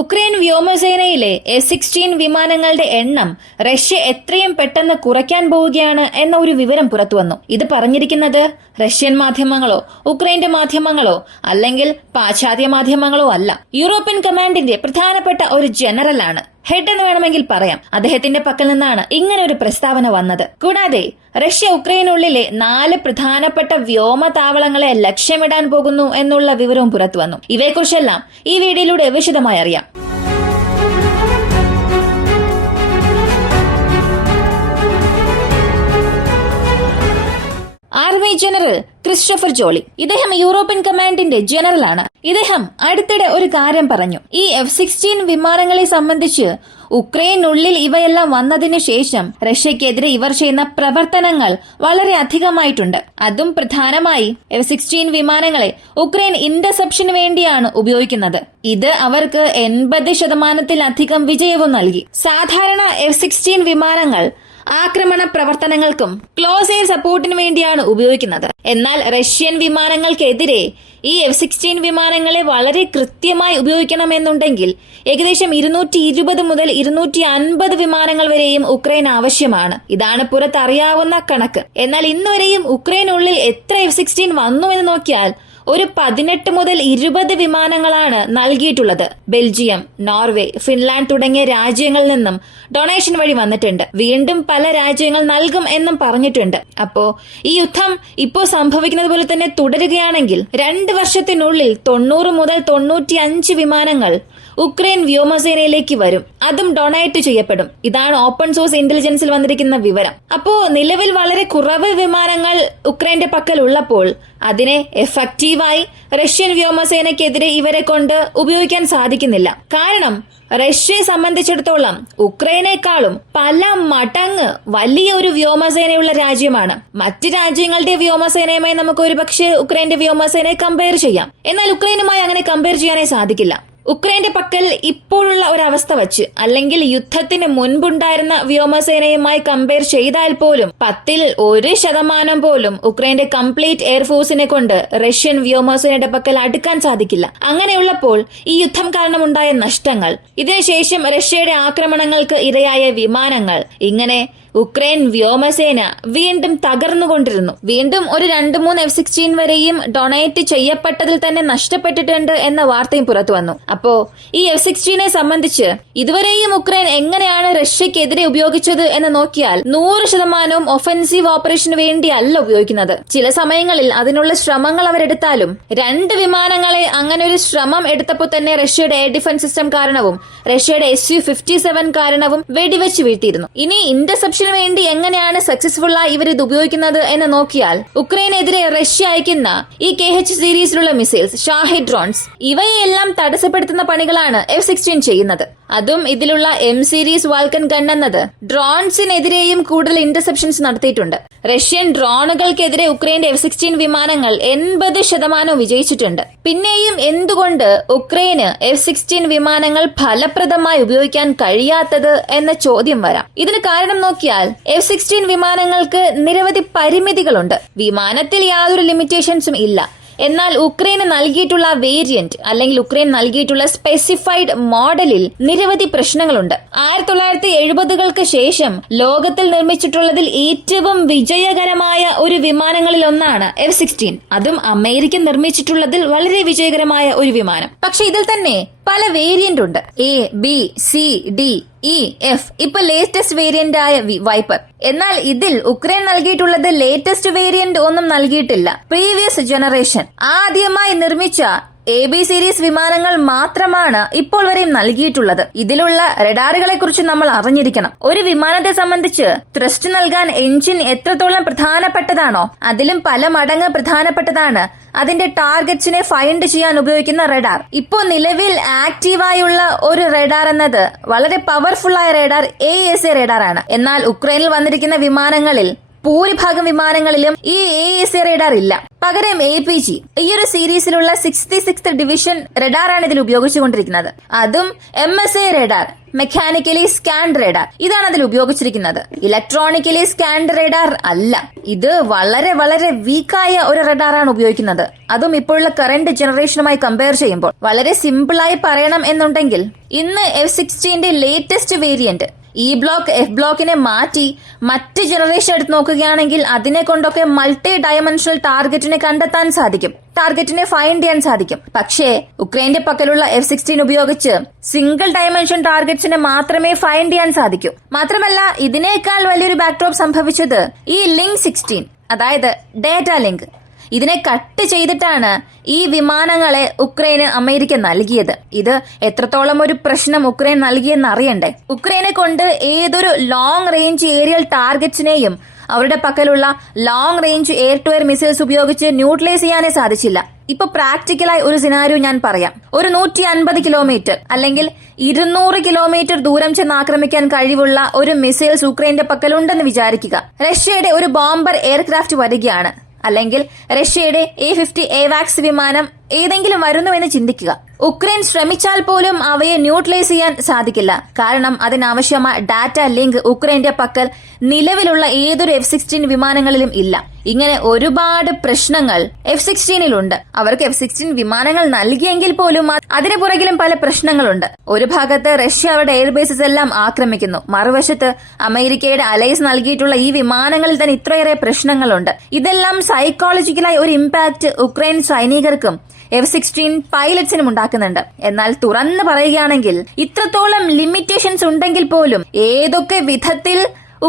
Ukraine വ്യോമസേനയിലെ F-16 വിമാനങ്ങളുടെ എണ്ണം Russia എത്രയും പെട്ടെന്ന് കുറയ്ക്കാൻ പോവുകയാണ് എന്ന ഒരു വിവരം പുറത്തുവന്നു. ഇത് പറഞ്ഞിരിക്കുന്നത് റഷ്യൻ മാധ്യമങ്ങളോ ഉക്രൈന്റെ മാധ്യമങ്ങളോ അല്ലെങ്കിൽ പാശ്ചാത്യ മാധ്യമങ്ങളോ അല്ല. യൂറോപ്യൻ കമാൻഡിന്റെ പ്രധാനപ്പെട്ട ഒരു ജനറലാണ്, ഹെഡ് എന്ന് വേണമെങ്കിൽ പറയാം. അദ്ദേഹത്തിന്റെ പക്കൽ നിന്നാണ് ഇങ്ങനെ ഒരു പ്രസ്താവന വന്നത്. കൂടാതെ റഷ്യ ഉക്രൈനുള്ളിലെ 4 പ്രധാനപ്പെട്ട വ്യോമതാവളങ്ങളെ ലക്ഷ്യമിടാൻ പോകുന്നു എന്നുള്ള വിവരവും പുറത്തുവന്നു. ഇവയെക്കുറിച്ചെല്ലാം ഈ വീഡിയോയിലൂടെ വിശദമായി അറിയാം. ആർമി ജനറൽ ക്രിസ്റ്റഫർ ജോളി, ഇദ്ദേഹം യൂറോപ്യൻ കമാൻഡിന്റെ ജനറലാണ്. ഇദ്ദേഹം അടുത്തിടെ ഒരു കാര്യം പറഞ്ഞു. ഈ F-16 വിമാനങ്ങളെ സംബന്ധിച്ച് ഉക്രൈനുള്ളിൽ ഇവയെല്ലാം വന്നതിനു ശേഷം റഷ്യക്കെതിരെ ഇവർ ചെയ്യുന്ന പ്രവർത്തനങ്ങൾ വളരെ അധികമായിട്ടുണ്ട്. അതും പ്രധാനമായി F-16 വിമാനങ്ങളെ ഉക്രൈൻ ഇന്റർസെപ്ഷന് വേണ്ടിയാണ് ഉപയോഗിക്കുന്നത്. ഇത് അവർക്ക് 80% വിജയവും നൽകി. സാധാരണ F-16 വിമാനങ്ങൾ ആക്രമണ പ്രവർത്തനങ്ങൾക്കും ക്ലോസ് എയർ സപ്പോർട്ടിനു വേണ്ടിയാണ് ഉപയോഗിക്കുന്നത്. എന്നാൽ റഷ്യൻ വിമാനങ്ങൾക്കെതിരെ ഈ F-16 വിമാനങ്ങളെ വളരെ കൃത്യമായി ഉപയോഗിക്കണമെന്നുണ്ടെങ്കിൽ ഏകദേശം 220 മുതൽ 250 വിമാനങ്ങൾ വരെയും ഉക്രൈൻ ആവശ്യമാണ്. ഇതാണ് പുറത്തറിയാവുന്ന കണക്ക്. എന്നാൽ ഇന്നുവരെയും ഉക്രൈനുള്ളിൽ എത്ര F-16 വന്നു എന്ന് നോക്കിയാൽ ഒരു 18 മുതൽ 20 വിമാനങ്ങളാണ് നൽകിയിട്ടുള്ളത്. ബെൽജിയം, നോർവേ, ഫിൻലാൻഡ് തുടങ്ങിയ രാജ്യങ്ങളിൽ നിന്നും ഡൊണേഷൻ വഴി വന്നിട്ടുണ്ട്. വീണ്ടും പല രാജ്യങ്ങൾ നൽകും എന്നും പറഞ്ഞിട്ടുണ്ട്. അപ്പോ ഈ യുദ്ധം ഇപ്പോ സംഭവിക്കുന്നത് പോലെ തന്നെ തുടരുകയാണെങ്കിൽ 2 വർഷത്തിനുള്ളിൽ 90 മുതൽ 95 വിമാനങ്ങൾ ഉക്രൈൻ വ്യോമസേനയിലേക്ക് വരും. അതും ഡൊണേറ്റ് ചെയ്യപ്പെടും. ഇതാണ് ഓപ്പൺ സോഴ്സ് ഇന്റലിജൻസിൽ വന്നിരിക്കുന്ന വിവരം. അപ്പോ നിലവിൽ വളരെ കുറവ് വിമാനങ്ങൾ ഉക്രൈന്റെ പക്കൽ ഉള്ളപ്പോൾ അതിനെ എഫക്റ്റീവായി റഷ്യൻ വ്യോമസേനയ്ക്കെതിരെ ഇവരെ കൊണ്ട് ഉപയോഗിക്കാൻ സാധിക്കുന്നില്ല. കാരണം റഷ്യയെ സംബന്ധിച്ചിടത്തോളം ഉക്രൈനേക്കാളും പല മടങ്ങ് വലിയ ഒരു വ്യോമസേനയുള്ള രാജ്യമാണ്. മറ്റ് രാജ്യങ്ങളുടെ വ്യോമസേനയുമായി നമുക്ക് ഒരുപക്ഷെ ഉക്രൈന്റെ വ്യോമസേനയെ കമ്പയർ ചെയ്യാം. എന്നാൽ ഉക്രൈനുമായി അങ്ങനെ കമ്പയർ ചെയ്യാനേ സാധിക്കില്ല. ഉക്രൈന്റെ പക്കൽ ഇപ്പോഴുള്ള ഒരവസ്ഥ വച്ച് അല്ലെങ്കിൽ യുദ്ധത്തിന് മുൻപുണ്ടായിരുന്ന വ്യോമസേനയുമായി കമ്പയർ ചെയ്താൽ പോലും 10% പോലും ഉക്രൈന്റെ കംപ്ലീറ്റ് എയർഫോഴ്സിനെ കൊണ്ട് റഷ്യൻ വ്യോമസേനയുടെ പക്കൽ അടുക്കാൻ സാധിക്കില്ല. അങ്ങനെയുള്ളപ്പോൾ ഈ യുദ്ധം കാരണമുണ്ടായ നഷ്ടങ്ങൾ, ഇതിനുശേഷം റഷ്യയുടെ ആക്രമണങ്ങൾക്ക് ഇരയായ വിമാനങ്ങൾ, ഇങ്ങനെ ഉക്രൈൻ വ്യോമസേന വീണ്ടും തകർന്നുകൊണ്ടിരുന്നു. വീണ്ടും ഒരു 2-3 F-16 വരെയും ഡൊണേറ്റ് ചെയ്യപ്പെട്ടതിൽ തന്നെ നഷ്ടപ്പെട്ടിട്ടുണ്ട് എന്ന വാർത്തയും പുറത്തു വന്നു. അപ്പോ ഈ F-16 സംബന്ധിച്ച് ഇതുവരെയും ഉക്രൈൻ എങ്ങനെയാണ് റഷ്യക്കെതിരെ ഉപയോഗിച്ചത് എന്ന് നോക്കിയാൽ 100% ഒഫൻസീവ് ഓപ്പറേഷന് വേണ്ടിയല്ല ഉപയോഗിക്കുന്നത്. ചില സമയങ്ങളിൽ അതിനുള്ള ശ്രമങ്ങൾ അവരെടുത്താലും 2 വിമാനങ്ങളെ അങ്ങനെ ഒരു ശ്രമം എടുത്തപ്പോൾ തന്നെ റഷ്യയുടെ എയർ ഡിഫൻസ് സിസ്റ്റം കാരണവും റഷ്യയുടെ Su-57 കാരണവും വെടിവെച്ച് വീഴ്ത്തിയിരുന്നു. ഇനി ഇന്റർസെപ്ഷൻ വേണ്ടി എങ്ങനെയാണ് സക്സസ്ഫുൾ ആയി ഇവർ ഇത് ഉപയോഗിക്കുന്നത് എന്ന് നോക്കിയാൽ ഉക്രൈനെതിരെ റഷ്യ അയക്കുന്ന ഈ KH സീരീസിലുള്ള മിസൈൽസ്, ഷാഹിദ് ഡ്രോൺസ്, ഇവയെല്ലാം തടസ്സപ്പെടുത്തുന്ന പണികളാണ് F-16 ചെയ്യുന്നത്. അതും ഇതിലുള്ള M സീരീസ് വാൽക്കൻ ഗൺ എന്നത് ഡ്രോൺസിനെതിരെയും കൂടുതൽ ഇന്റർസെപ്ഷൻസ് നടത്തിയിട്ടുണ്ട്. റഷ്യൻ ഡ്രോണുകൾക്കെതിരെ ഉക്രൈന്റെ F-16 വിമാനങ്ങൾ 80% വിജയിച്ചിട്ടുണ്ട്. പിന്നെയും എന്തുകൊണ്ട് ഉക്രൈന് F-16 വിമാനങ്ങൾ ഫലപ്രദമായി ഉപയോഗിക്കാൻ കഴിയാത്തത് എന്ന ചോദ്യം വരാം. ഇതിന് കാരണം നോക്കിയാൽ F-16 വിമാനങ്ങൾക്ക് നിരവധി പരിമിതികളുണ്ട്. വിമാനത്തിൽ യാതൊരു ലിമിറ്റേഷൻസും ഇല്ല. എന്നാൽ ഉക്രൈന് നൽകിയിട്ടുള്ള വേരിയന്റ് അല്ലെങ്കിൽ ഉക്രൈൻ നൽകിയിട്ടുള്ള സ്പെസിഫൈഡ് മോഡലിൽ നിരവധി പ്രശ്നങ്ങളുണ്ട്. 1970-കൾക്ക് ശേഷം ലോകത്തിൽ നിർമ്മിച്ചിട്ടുള്ളതിൽ ഏറ്റവും വിജയകരമായ ഒരു വിമാനങ്ങളിൽ ഒന്നാണ് F-16. അതും അമേരിക്കൻ നിർമ്മിച്ചിട്ടുള്ളതിൽ വളരെ വിജയകരമായ ഒരു വിമാനം. പക്ഷെ ഇതിൽ തന്നെ പല വേരിയന്റ് ഉണ്ട്. A, B, C, D, E, F. ഇപ്പൊ ലേറ്റസ്റ്റ് വേരിയന്റ് ആയ വൈപ്പർ. എന്നാൽ ഇതിൽ ഉക്രൈൻ നൽകിയിട്ടുള്ളത് ലേറ്റസ്റ്റ് വേരിയന്റ് ഒന്നും നൽകിയിട്ടില്ല. പ്രീവിയസ് ജനറേഷൻ ആദ്യമായി നിർമ്മിച്ച AB സീരീസ് വിമാനങ്ങൾ മാത്രമാണ് ഇപ്പോൾ വരെയും നൽകിയിട്ടുള്ളത്. ഇതിലുള്ള റഡാറുകളെ കുറിച്ച് നമ്മൾ അറിഞ്ഞിരിക്കണം. ഒരു വിമാനത്തെ സംബന്ധിച്ച് ത്രസ്റ്റ് നൽകാൻ എഞ്ചിൻ എത്രത്തോളം പ്രധാനപ്പെട്ടതാണോ അതിലും പല മടങ്ങ് പ്രധാനപ്പെട്ടതാണ് അതിന്റെ ടാർഗറ്റ്സിനെ ഫൈൻഡ് ചെയ്യാൻ ഉപയോഗിക്കുന്ന റഡാർ. ഇപ്പോൾ നിലവിൽ ആക്റ്റീവായുള്ള ഒരു റഡാർ എന്നത് വളരെ പവർഫുൾ ആയ റഡാർ AESA റഡാർ ആണ്. എന്നാൽ ഉക്രൈനിൽ വന്നിരിക്കുന്ന വിമാനങ്ങളിൽ ഭൂരിഭാഗം വിമാനങ്ങളിലും ഈ AESA റഡാർ ഇല്ല. പകരം APG ഈ ഒരു സീരീസിലുള്ള 66th ഡിവിഷൻ റഡാറാണ് ഇതിൽ ഉപയോഗിച്ചുകൊണ്ടിരിക്കുന്നത്. അതും MSA radar, mechanically scanned radar, ഇതാണ് അതിൽ ഉപയോഗിച്ചിരിക്കുന്നത്. ഇലക്ട്രോണിക്കലി സ്കാൻഡ് റഡാർ അല്ല. ഇത് വളരെ വളരെ വീക്കായ ഒരു റഡാറാണ് ഉപയോഗിക്കുന്നത്. അതും ഇപ്പോഴുള്ള കറന്റ് ജനറേഷനുമായി കമ്പയർ ചെയ്യുമ്പോൾ. വളരെ സിമ്പിളായി പറയണം എന്നുണ്ടെങ്കിൽ ഇന്ന് F-16 latest variant E block F ബ്ലോക്കിനെ മാറ്റി മറ്റ് ജനറേഷൻ എടുത്ത് നോക്കുകയാണെങ്കിൽ അതിനെ കൊണ്ടൊക്കെ മൾട്ടി ഡയമെൻഷണൽ ടാർഗറ്റിനെ കണ്ടെത്താൻ സാധിക്കും, ടാർഗറ്റിനെ ഫൈൻഡ് ചെയ്യാൻ സാധിക്കും. പക്ഷേ യുക്രൈന്റെ പക്കലുള്ള F-16 ഉപയോഗിച്ച് സിംഗിൾ ഡയമെൻഷൻ ടാർഗറ്റ്സിനെ മാത്രമേ ഫൈൻഡ് ചെയ്യാൻ സാധിക്കൂ. മാത്രമല്ല ഇതിനേക്കാൾ വലിയൊരു ബാക്ക്ഡ്രോപ്പ് സംഭവിച്ചത് ഈ ലിങ്ക് 16, അതായത് ഡേറ്റ ലിങ്ക്, ഇതിനെ കട്ട് ചെയ്തിട്ടാണ് ഈ വിമാനങ്ങളെ ഉക്രൈന് അമേരിക്ക നൽകിയത്. ഇത് എത്രത്തോളം ഒരു പ്രശ്നം ഉക്രൈൻ നൽകിയെന്ന് അറിയണ്ടേ. ഉക്രൈനെ കൊണ്ട് ഏതൊരു ലോങ് റേഞ്ച് ഏരിയൽ ടാർഗറ്റ്സിനെയും അവരുടെ പക്കലുള്ള long range air to air missiles ഉപയോഗിച്ച് ന്യൂട്രലൈസ് ചെയ്യാനേ സാധിച്ചില്ല. ഇപ്പൊ പ്രാക്ടിക്കലായി ഒരു സിനാരിയോ ഞാൻ പറയാം. ഒരു 150 കിലോമീറ്റർ അല്ലെങ്കിൽ 200 കിലോമീറ്റർ ദൂരം ചെന്ന് ആക്രമിക്കാൻ കഴിവുള്ള ഒരു മിസൈൽസ് ഉക്രൈന്റെ പക്കലുണ്ടെന്ന് വിചാരിക്കുക. റഷ്യയുടെ ഒരു ബോംബർ എയർക്രാഫ്റ്റ് വരികയാണ്, അല്ലെങ്കിൽ റഷ്യയുടെ A-50 AWACS വിമാനം ഏതെങ്കിലും വരുന്നുവെന്ന് ചിന്തിക്കുക. ഉക്രൈൻ ശ്രമിച്ചാൽ പോലും അവയെ ന്യൂട്രലൈസ് ചെയ്യാൻ സാധിക്കില്ല. കാരണം അതിനാവശ്യമായ ഡാറ്റ ലിങ്ക് ഉക്രൈന്റെ പക്കൽ നിലവിലുള്ള ഏതൊരു F-16 വിമാനങ്ങളിലും ഇല്ല. ഇങ്ങനെ ഒരുപാട് പ്രശ്നങ്ങൾ F-16-ലുണ്ട്. അവർക്ക് F-16 വിമാനങ്ങൾ നൽകിയെങ്കിൽ പോലും അതിനു പുറകിലും പല പ്രശ്നങ്ങളുണ്ട്. ഒരു ഭാഗത്ത് റഷ്യ അവരുടെ എയർബേസസ് എല്ലാം ആക്രമിക്കുന്നു, മറുവശത്ത് അമേരിക്കയുടെ അലയൻസ് നൽകിയിട്ടുള്ള ഈ വിമാനങ്ങളിൽ തന്നെ ഇത്രയേറെ പ്രശ്നങ്ങളുണ്ട്. ഇതെല്ലാം സൈക്കോളജിക്കലായി ഒരു ഇമ്പാക്ട് ഉക്രൈൻ സൈനികർക്കും F-16 പൈലറ്റ്സിനും ഉണ്ടാക്കുന്നുണ്ട്. എന്നാൽ തുറന്നു പറയുകയാണെങ്കിൽ ഇത്രത്തോളം ലിമിറ്റേഷൻസ് ഉണ്ടെങ്കിൽ പോലും ഏതൊക്കെ വിധത്തിൽ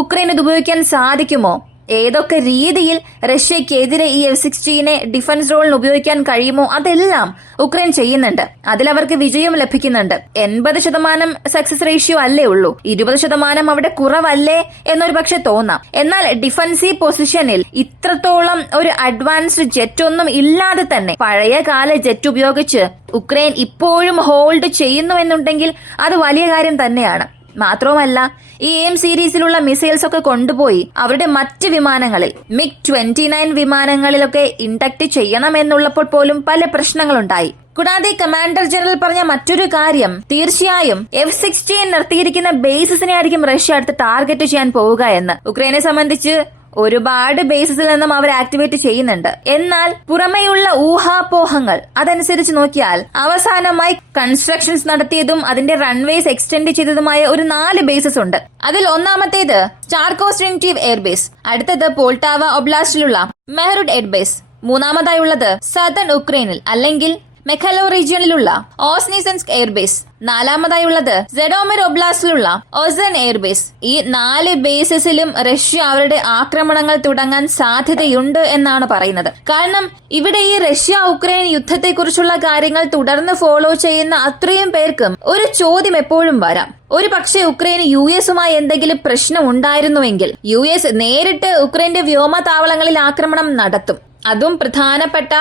ഉക്രൈൻ ഇത് ഉപയോഗിക്കാൻ സാധിക്കുമോ, ഏതൊക്കെ രീതിയിൽ റഷ്യക്കെതിരെ ഈ F-16 ഡിഫൻസ് റോളിന് ഉപയോഗിക്കാൻ കഴിയുമോ അതെല്ലാം ഉക്രൈൻ ചെയ്യുന്നുണ്ട്. അതിലവർക്ക് വിജയം ലഭിക്കുന്നുണ്ട്. 80% സക്സസ് റേഷ്യോ അല്ലേ ഉള്ളൂ, 20% അവിടെ കുറവല്ലേ എന്നൊരു പക്ഷെ തോന്നാം. എന്നാൽ ഡിഫൻസീവ് പൊസിഷനിൽ ഇത്രത്തോളം ഒരു അഡ്വാൻസ്ഡ് ജെറ്റ് ഒന്നും ഇല്ലാതെ തന്നെ പഴയ കാല ജെറ്റ് ഉപയോഗിച്ച് ഉക്രൈൻ ഇപ്പോഴും ഹോൾഡ് ചെയ്യുന്നുവെന്നുണ്ടെങ്കിൽ അത് വലിയ കാര്യം തന്നെയാണ്. മാത്രവുമല്ല ഈ AIM സീരീസിലുള്ള മിസൈൽസ് ഒക്കെ കൊണ്ടുപോയി അവരുടെ മറ്റ് വിമാനങ്ങളിൽ MiG-29 വിമാനങ്ങളിലൊക്കെ ഇൻഡക്ട് ചെയ്യണമെന്നുള്ളപ്പോൾ പോലും പല പ്രശ്നങ്ങളുണ്ടായി. കൂടാതെ കമാൻഡർ ജനറൽ പറഞ്ഞ മറ്റൊരു കാര്യം, തീർച്ചയായും F-16 നിർത്തിയിരിക്കുന്ന ബേസിസിനെ ആയിരിക്കും റഷ്യ അടുത്ത് ടാർഗറ്റ് ചെയ്യാൻ പോവുക എന്ന്. ഉക്രൈനെ സംബന്ധിച്ച് ഒരുപാട് ബേസിസിൽ നിന്നും അവർ ആക്ടിവേറ്റ് ചെയ്യുന്നുണ്ട്. എന്നാൽ പുറമെയുള്ള ഊഹാപോഹങ്ങൾ അതനുസരിച്ച് നോക്കിയാൽ അവസാനമായി കൺസ്ട്രക്ഷൻസ് നടത്തിയതും അതിന്റെ റൺവേസ് എക്സ്റ്റെൻഡ് ചെയ്തതുമായ ഒരു 4 ബേസസ് ഉണ്ട്. അതിൽ ഒന്നാമത്തേത് ചാർക്കോസ്റ്റിൻറ്റീവ് എയർബേസ്, അടുത്തത് പോൾട്ടാവ ഒബ്ലാസ്റ്റിലുള്ള മെഹ്റുഡ് എയർബേസ്, മൂന്നാമതായുള്ളത് സദൺ ഉക്രൈനിൽ അല്ലെങ്കിൽ മെഖലോ റീജിയണിലുള്ള ഓസ്നിസൻസ്ക് എയർബേസ്, നാലാമതായുള്ളത് സെഡോമിർ ഒബ്ലാസ്റ്റിലുള്ള ഒസൻ എയർബേസ്. ഈ 4 ബേസിസിലും റഷ്യ അവരുടെ ആക്രമണങ്ങൾ തുടങ്ങാൻ സാധ്യതയുണ്ട് എന്നാണ് പറയുന്നത്. കാരണം ഇവിടെ ഈ റഷ്യ ഉക്രൈൻ യുദ്ധത്തെക്കുറിച്ചുള്ള കാര്യങ്ങൾ തുടർന്ന് ഫോളോ ചെയ്യുന്ന അത്രയും പേർക്കും ഒരു ചോദ്യം എപ്പോഴും വരാം. ഒരു പക്ഷേ ഉക്രൈന് US-ഉമായി എന്തെങ്കിലും പ്രശ്നം ഉണ്ടായിരുന്നുവെങ്കിൽ US നേരിട്ട് ഉക്രൈന്റെ വ്യോമതാവളങ്ങളിൽ ആക്രമണം നടത്തും. അതും പ്രധാനപ്പെട്ട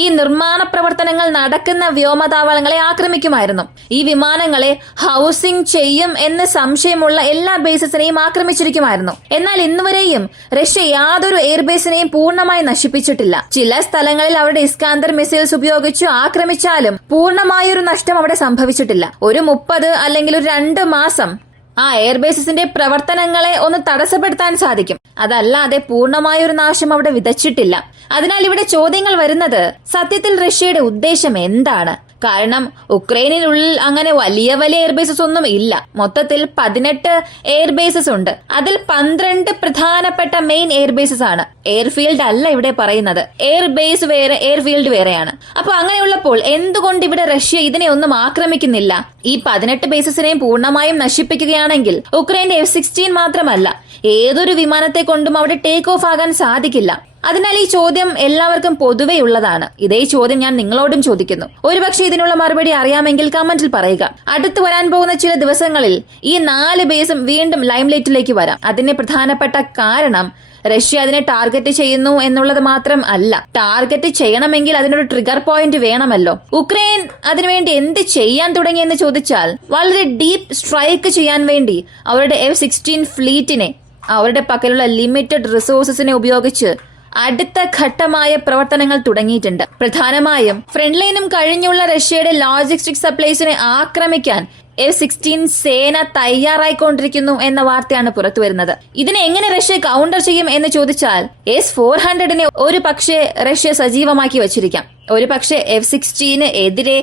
ഈ നിർമ്മാണ പ്രവർത്തനങ്ങൾ നടക്കുന്ന വ്യോമതാവളങ്ങളെ ആക്രമിക്കുമായിരുന്നു. ഈ വിമാനങ്ങളെ ഹൌസിംഗ് ചെയ്യും എന്ന് സംശയമുള്ള എല്ലാ ബേസിസിനെയും ആക്രമിച്ചിരിക്കുമായിരുന്നു. എന്നാൽ ഇന്നുവരെയും റഷ്യ യാതൊരു എയർബേസിനെയും പൂർണ്ണമായി നശിപ്പിച്ചിട്ടില്ല. ചില സ്ഥലങ്ങളിൽ അവരുടെ ഇസ്കാന്ദർ മിസൈൽസ് ഉപയോഗിച്ച് ആക്രമിച്ചാലും പൂർണ്ണമായൊരു നഷ്ടം അവിടെ സംഭവിച്ചിട്ടില്ല. ഒരു 30 അല്ലെങ്കിൽ ഒരു 2 മാസം ആ എയർബേസിന്റെ പ്രവർത്തനങ്ങളെ ഒന്ന് തടസ്സപ്പെടുത്താൻ സാധിക്കും. അതല്ലാതെ പൂർണ്ണമായൊരു നാശം അവിടെ വിതച്ചിട്ടില്ല. അതിനാൽ ഇവിടെ ചോദ്യങ്ങൾ വരുന്നത്, സത്യത്തിൽ റഷ്യയുടെ ഉദ്ദേശം എന്താണ്? കാരണം ഉക്രൈനിനുള്ളിൽ അങ്ങനെ വലിയ വലിയ എയർബേസസ് ഒന്നും ഇല്ല. മൊത്തത്തിൽ 18 എയർബേസസ് ഉണ്ട്. അതിൽ 12 പ്രധാനപ്പെട്ട മെയിൻ എയർബേസസ് ആണ്. എയർഫീൽഡ് അല്ല ഇവിടെ പറയുന്നത്. എയർബേസ് വേറെ, എയർഫീൽഡ് വേറെയാണ്. അപ്പൊ അങ്ങനെയുള്ളപ്പോൾ എന്തുകൊണ്ട് ഇവിടെ റഷ്യ ഇതിനെ ഒന്നും ആക്രമിക്കുന്നില്ല? ഈ 18 ബേസസിനെയും പൂർണ്ണമായും നശിപ്പിക്കുകയാണെങ്കിൽ ഉക്രൈന്റെ F-16 മാത്രമല്ല ഏതൊരു വിമാനത്തെ കൊണ്ടും അവിടെ ടേക്ക് ഓഫ് ആകാൻ സാധിക്കില്ല. അതിനാൽ ഈ ചോദ്യം എല്ലാവർക്കും പൊതുവെയുള്ളതാണ്. ഇതേ ചോദ്യം ഞാൻ നിങ്ങളോടും ചോദിക്കുന്നു. ഒരുപക്ഷെ ഇതിനുള്ള മറുപടി അറിയാമെങ്കിൽ കമന്റിൽ പറയുക. അടുത്ത് വരാൻ പോകുന്ന ചില ദിവസങ്ങളിൽ ഈ 4 ബേസും വീണ്ടും ലൈംലൈറ്റിലേക്ക് വരാം. അതിന് പ്രധാനപ്പെട്ട കാരണം റഷ്യ അതിനെ ടാർഗറ്റ് ചെയ്യുന്നു എന്നുള്ളത് മാത്രം അല്ല. ടാർഗറ്റ് ചെയ്യണമെങ്കിൽ അതിനൊരു ട്രിഗർ പോയിന്റ് വേണമല്ലോ. ഉക്രൈൻ അതിനുവേണ്ടി എന്ത് ചെയ്യാൻ തുടങ്ങിയെന്ന് ചോദിച്ചാൽ വളരെ ഡീപ്പ് സ്ട്രൈക്ക് ചെയ്യാൻ വേണ്ടി അവരുടെ F-16 ഫ്ലീറ്റിനെ അവരുടെ പക്കലുള്ള ലിമിറ്റഡ് റിസോഴ്സസിനെ ഉപയോഗിച്ച് അടുത്ത ഘട്ടമായ പ്രവർത്തനങ്ങൾ തുടങ്ങിയിട്ടുണ്ട്. പ്രധാനമായും ഫ്രണ്ട് ലൈനും കഴിഞ്ഞുള്ള റഷ്യയുടെ ലോജിസ്റ്റിക് സപ്ലൈസിനെ ആക്രമിക്കാൻ F-16 സേന തയ്യാറായിക്കൊണ്ടിരിക്കുന്നു എന്ന വാർത്തയാണ് പുറത്തുവരുന്നത്. ഇതിനെ എങ്ങനെ റഷ്യ കൗണ്ടർ ചെയ്യും എന്ന് ചോദിച്ചാൽ S-400നെ ഒരു പക്ഷേ റഷ്യ സജീവമാക്കി വച്ചിരിക്കാം. ഒരു പക്ഷേ F-16 എതിരെ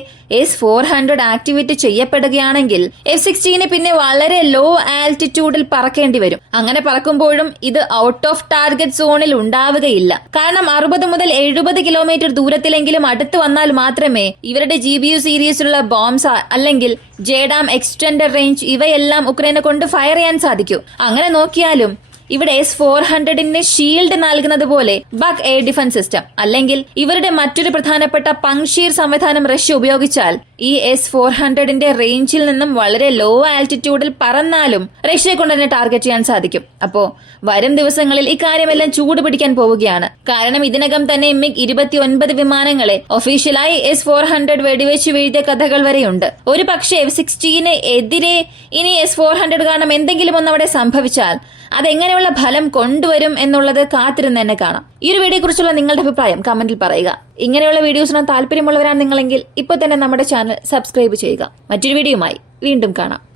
S-400 ആക്ടിവേറ്റ് ചെയ്യപ്പെടുകയാണെങ്കിൽ F-16 പിന്നെ വളരെ ലോ ആൾട്ടിറ്റ്യൂഡിൽ പറക്കേണ്ടി വരും. അങ്ങനെ പറക്കുമ്പോഴും ഇത് ഔട്ട് ഓഫ് ടാർഗറ്റ് സോണിൽ ഉണ്ടാവുകയില്ല. കാരണം 60 മുതൽ 70 കിലോമീറ്റർ ദൂരത്തിലെങ്കിലും അടുത്ത് വന്നാൽ മാത്രമേ ഇവരുടെ GBU സീരീസിലുള്ള ബോംബ്സ് അല്ലെങ്കിൽ ജേഡാം എക്സ്റ്റൻഡർ റേഞ്ച് ഇവയെല്ലാം ഉക്രൈനെ കൊണ്ട് ഫയർ ചെയ്യാൻ സാധിക്കൂ. അങ്ങനെ നോക്കിയാലും ഇവിടെ S-400ന് ഷീൽഡ് നൽകുന്നത് പോലെ ബഗ് എയർ ഡിഫൻസ് സിസ്റ്റം അല്ലെങ്കിൽ ഇവരുടെ മറ്റൊരു പ്രധാനപ്പെട്ട പങ്ഷീർ സംവിധാനം റഷ്യ ഉപയോഗിച്ചാൽ ഈ S-400ന്റെ റേഞ്ചിൽ നിന്നും വളരെ ലോ ആൾട്ടിറ്റ്യൂഡിൽ പറന്നാലും റഷ്യയെ കൊണ്ട് തന്നെ ടാർഗറ്റ് ചെയ്യാൻ സാധിക്കും. അപ്പോ വരും ദിവസങ്ങളിൽ ഇക്കാര്യമെല്ലാം ചൂട് പിടിക്കാൻ പോവുകയാണ്. കാരണം ഇതിനകം തന്നെ MiG-29 വിമാനങ്ങളെ ഒഫീഷ്യലായി S-400 വെടിവെച്ച് വീഴ്ത്തിയ കഥകൾ വരെയുണ്ട്. ഒരു പക്ഷേ F-16 എതിരെ ഇനി S-400 കാരണം എന്തെങ്കിലും ഒന്ന് അവിടെ സംഭവിച്ചാൽ അതെങ്ങനെയുള്ള ഫലം കൊണ്ടുവരും എന്നുള്ളത് കാത്തിരുന്ന് തന്നെ കാണാം. ഈ ഒരു വീഡിയോയെ കുറിച്ചുള്ള നിങ്ങളുടെ അഭിപ്രായം കമന്റിൽ പറയുക. ഇങ്ങനെയുള്ള വീഡിയോസിന് താല്പര്യമുള്ളവരാണ് നിങ്ങളെങ്കിൽ ഇപ്പോൾ തന്നെ നമ്മുടെ ചാനൽ സബ്സ്ക്രൈബ് ചെയ്യുക. മറ്റൊരു വീഡിയോയുമായി വീണ്ടും കാണാം.